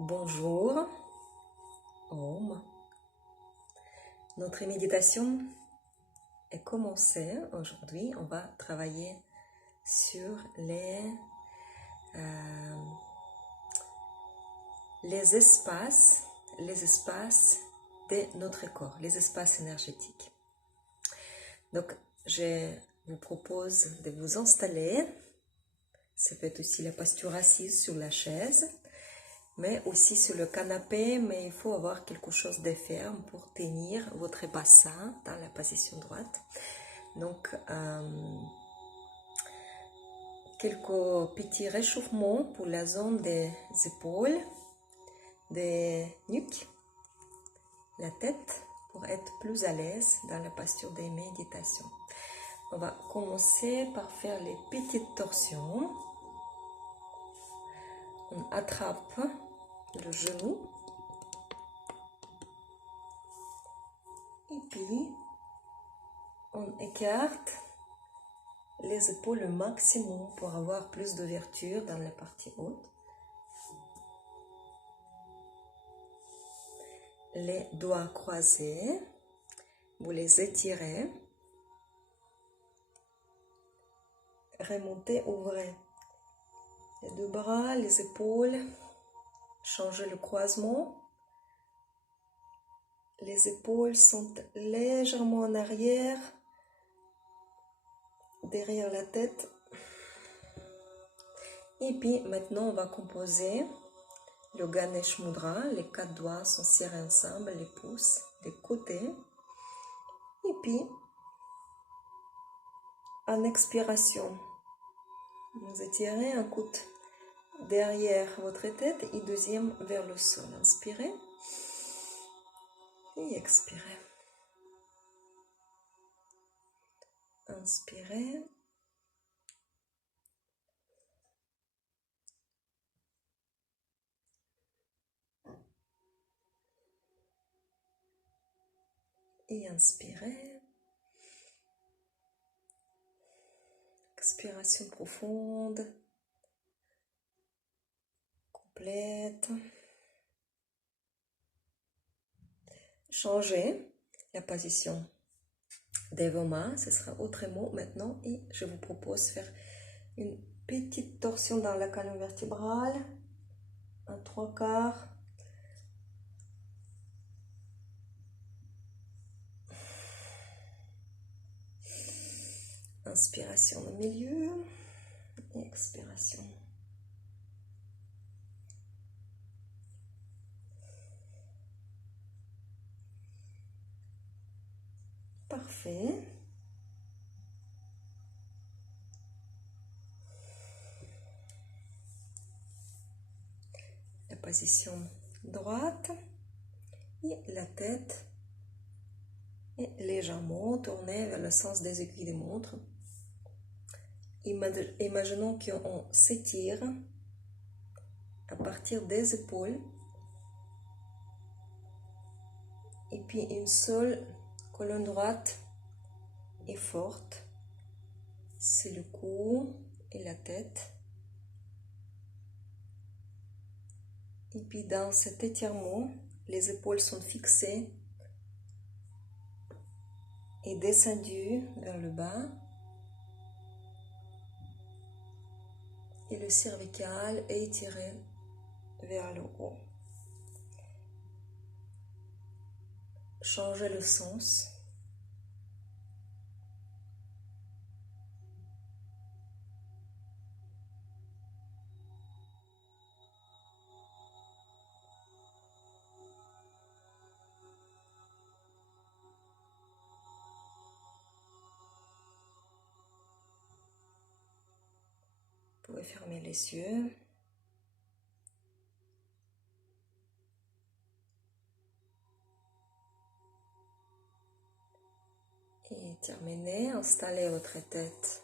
Bonjour, Om. Notre méditation est commencée. Aujourd'hui, on va travailler sur les espaces de notre corps, les espaces énergétiques. Donc, je vous propose de vous installer. Ça peut être aussi la posture assise sur la chaise, mais aussi sur le canapé, mais il faut avoir quelque chose de ferme pour tenir votre bassin dans la position droite. Donc, quelques petits réchauffements pour la zone des épaules, des nuques, la tête, pour être plus à l'aise dans la posture des méditations. On va commencer par faire les petites torsions. On attrape le genou et puis on écarte les épaules le maximum pour avoir plus d'ouverture dans la partie haute. Les doigts croisés, vous les étirez, remontez, ouvrez les deux bras, les épaules, changez le croisement. Les épaules sont légèrement en arrière, derrière la tête. Et puis maintenant, on va composer le Ganesh Mudra. Les 4 doigts sont serrés ensemble, les pouces des côtés. Et puis, en expiration, vous étirez un coude derrière votre tête et deuxième vers le sol. Inspirez et expirez. Inspirez. Et inspirez. Expiration profonde. Complète. Changez la position de vos mains. Ce sera autrement maintenant. Et je vous propose de faire une petite torsion dans la colonne vertébrale. Un 3/4. Inspiration au milieu et expiration. Parfait. La position droite et la tête est légèrement tournée vers le sens des aiguilles de montre. Imaginons qu'on s'étire à partir des épaules et puis une seule colonne droite est forte, c'est le cou et la tête. Et puis dans cet étirement, les épaules sont fixées et descendues vers le bas. Et le cervical est étiré vers le haut. Changez le sens. Vous pouvez fermer les yeux. Et terminez, installez votre tête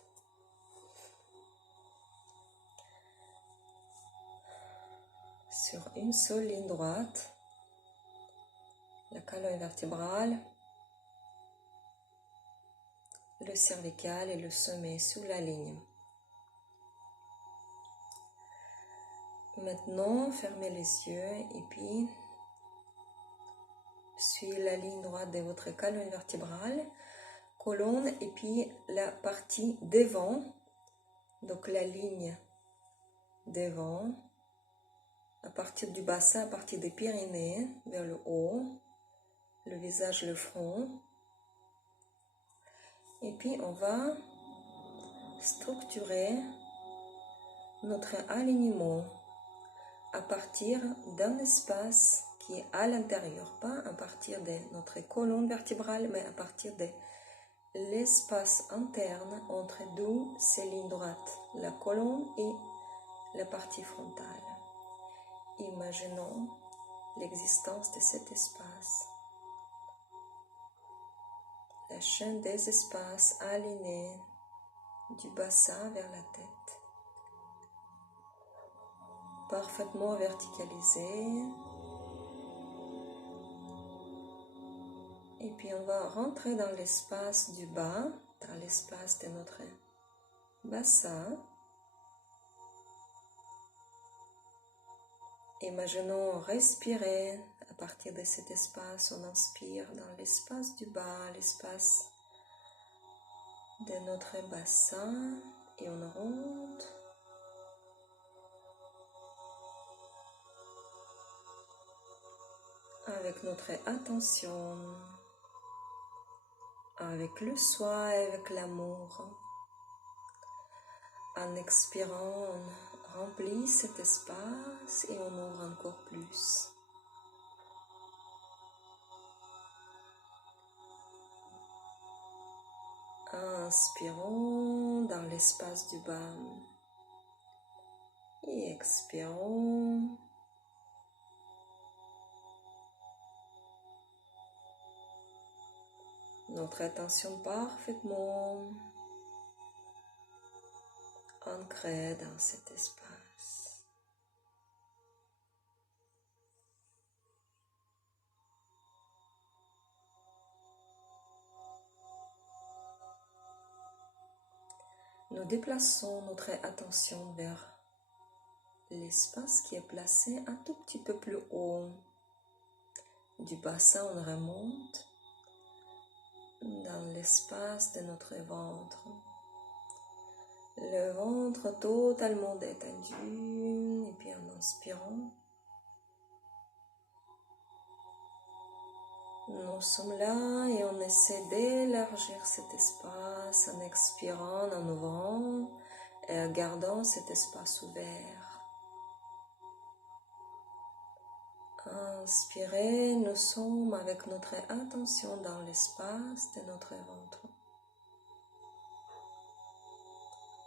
sur une seule ligne droite, la colonne vertébrale, le cervical et le sommet sous la ligne. Maintenant, fermez les yeux et puis suivez la ligne droite de votre colonne vertébrale, colonne et puis la partie devant, donc la ligne devant, à partir du bassin, à partir des Pyrénées vers le haut, le visage, le front. Et puis on va structurer notre alignement à partir d'un espace qui est à l'intérieur, pas à partir de notre colonne vertébrale, mais à partir de l'espace interne entre ces lignes droites, la colonne et la partie frontale. Imaginons l'existence de cet espace, la chaîne des espaces alignés du bassin vers la tête, parfaitement verticalisée. Et puis on va rentrer dans l'espace du bas, dans l'espace de notre bassin. Imaginons respirer à partir de cet espace. On inspire dans l'espace du bas, l'espace de notre bassin, et on rentre. Avec notre attention, avec le soi, avec l'amour. En expirant, on remplit cet espace et on ouvre encore plus. Inspirons dans l'espace du bas et expirons. Notre attention parfaitement ancrée dans cet espace. Nous déplaçons notre attention vers l'espace qui est placé un tout petit peu plus haut. Du bassin, on remonte dans l'espace de notre ventre. Le ventre totalement détendu. Et puis en inspirant, nous sommes là et on essaie d'élargir cet espace en expirant, en ouvrant et en gardant cet espace ouvert. Inspirez, nous sommes avec notre attention dans l'espace de notre ventre.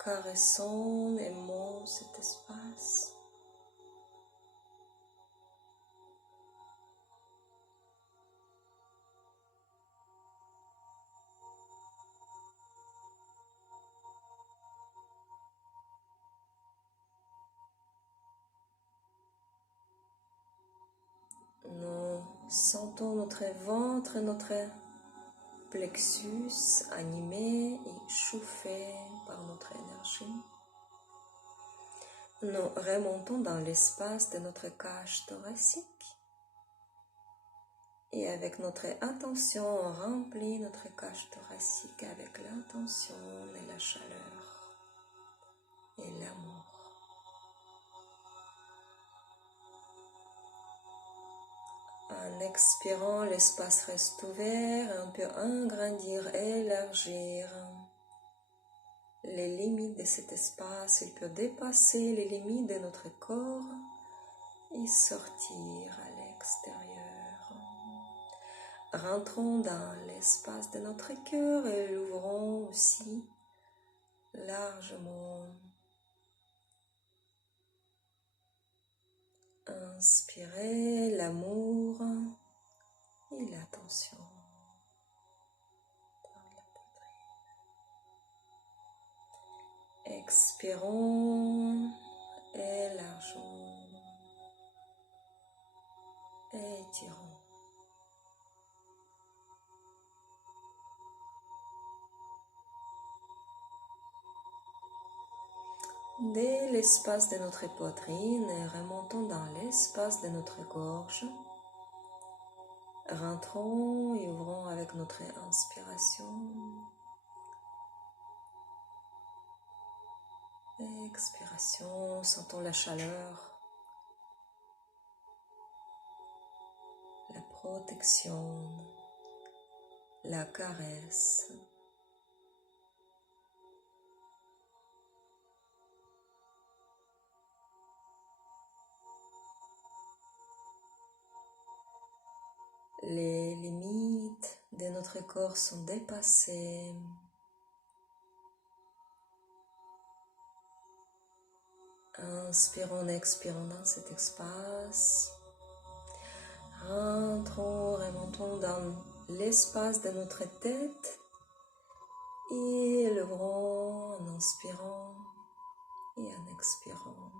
Caressons, aimons cet espace. Nous sentons notre ventre et notre plexus animé et chauffé par notre énergie. Nous remontons dans l'espace de notre cage thoracique et avec notre attention, on remplit notre cage thoracique avec l'intention et la chaleur et l'amour. En expirant, l'espace reste ouvert, on peut agrandir, élargir les limites de cet espace. Il peut dépasser les limites de notre corps et sortir à l'extérieur. Rentrons dans l'espace de notre cœur et l'ouvrons aussi largement. Inspirez l'amour et l'attention dans la poitrine. Expirons, élargeons, étirons. dès l'espace de notre poitrine et remontons dans l'espace de notre gorge. Rentrons et ouvrons avec notre inspiration. Expiration, sentons la chaleur, la protection, la caresse. Les limites de notre corps sont dépassées. Inspirons, expirons dans cet espace. Rentrons, remontons dans l'espace de notre tête et lèverons en inspirant et en expirant.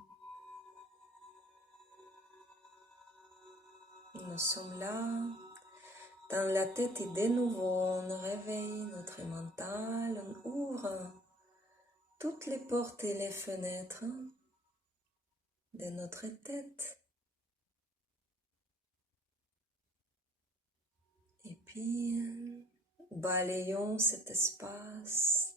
Nous sommes là, dans la tête et de nouveau on réveille notre mental, on ouvre toutes les portes et les fenêtres de notre tête. Et puis, balayons cet espace.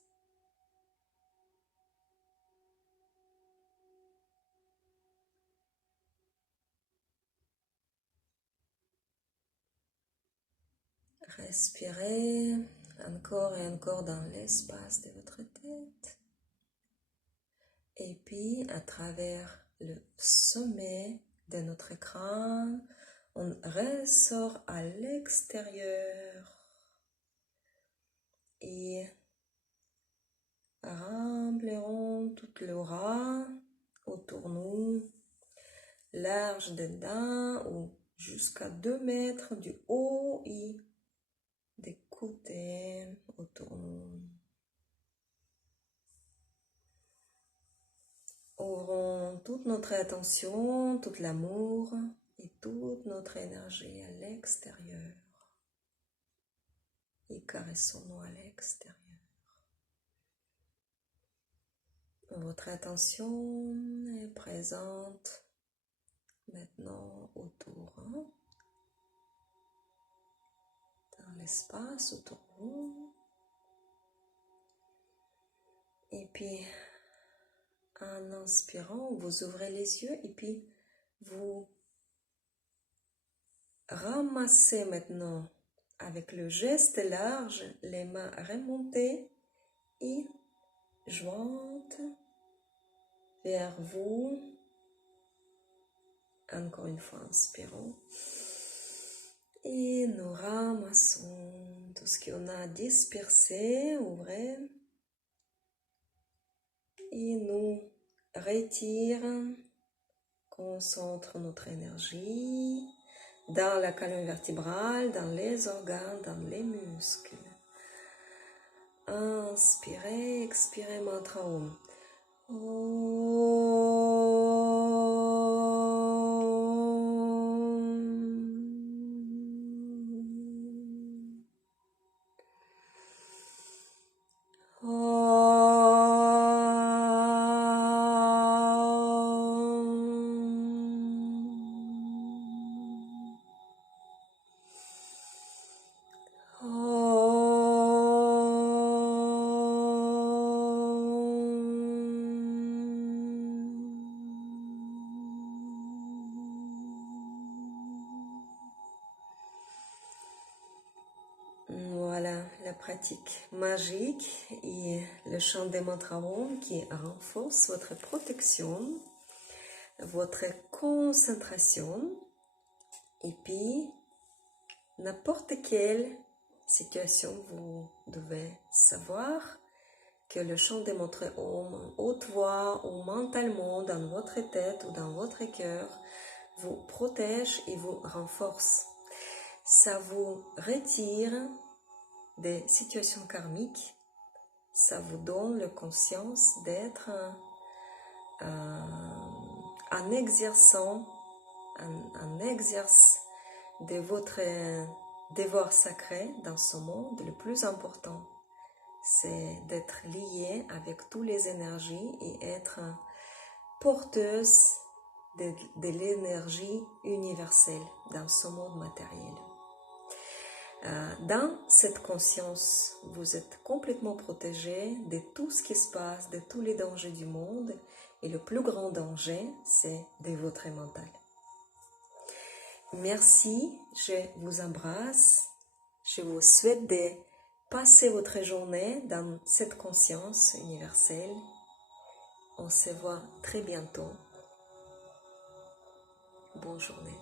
Respirez encore et encore dans l'espace de votre tête. Et puis, à travers le sommet de notre crâne, on ressort à l'extérieur et remplirons toute l'aura autour de nous, large dedans ou jusqu'à 2 mètres du haut et des côtés autour de nous. Ouvrons toute notre attention, tout l'amour et toute notre énergie à l'extérieur. Et caressons-nous à l'extérieur. Votre attention est présente maintenant autour, dans l'espace autour de vous. Et puis, en inspirant, vous ouvrez les yeux et puis vous ramassez maintenant avec le geste large les mains remontées et jointes vers vous. Encore une fois, inspirons. Et nous ramassons tout ce qu'on a dispersé, ouvrez. Et nous retirons, concentre notre énergie dans la colonne vertébrale, dans les organes, dans les muscles. Inspirez, expirez, mantra Om. Voilà la pratique magique et le chant des mantras Om qui renforce votre protection, votre concentration et puis n'importe quelle situation vous devez savoir que le chant des mantras Om, haute voix ou mentalement dans votre tête ou dans votre cœur vous protège et vous renforce. Ça vous retire des situations karmiques, ça vous donne la conscience d'être en exerçant, en exerce de votre devoir sacré dans ce monde. Le plus important, c'est d'être lié avec toutes les énergies et être porteuse de l'énergie universelle dans ce monde matériel. Dans cette conscience, vous êtes complètement protégé de tout ce qui se passe, de tous les dangers du monde. Et le plus grand danger, c'est de votre mental. Merci, je vous embrasse. Je vous souhaite de passer votre journée dans cette conscience universelle. On se voit très bientôt. Bonne journée.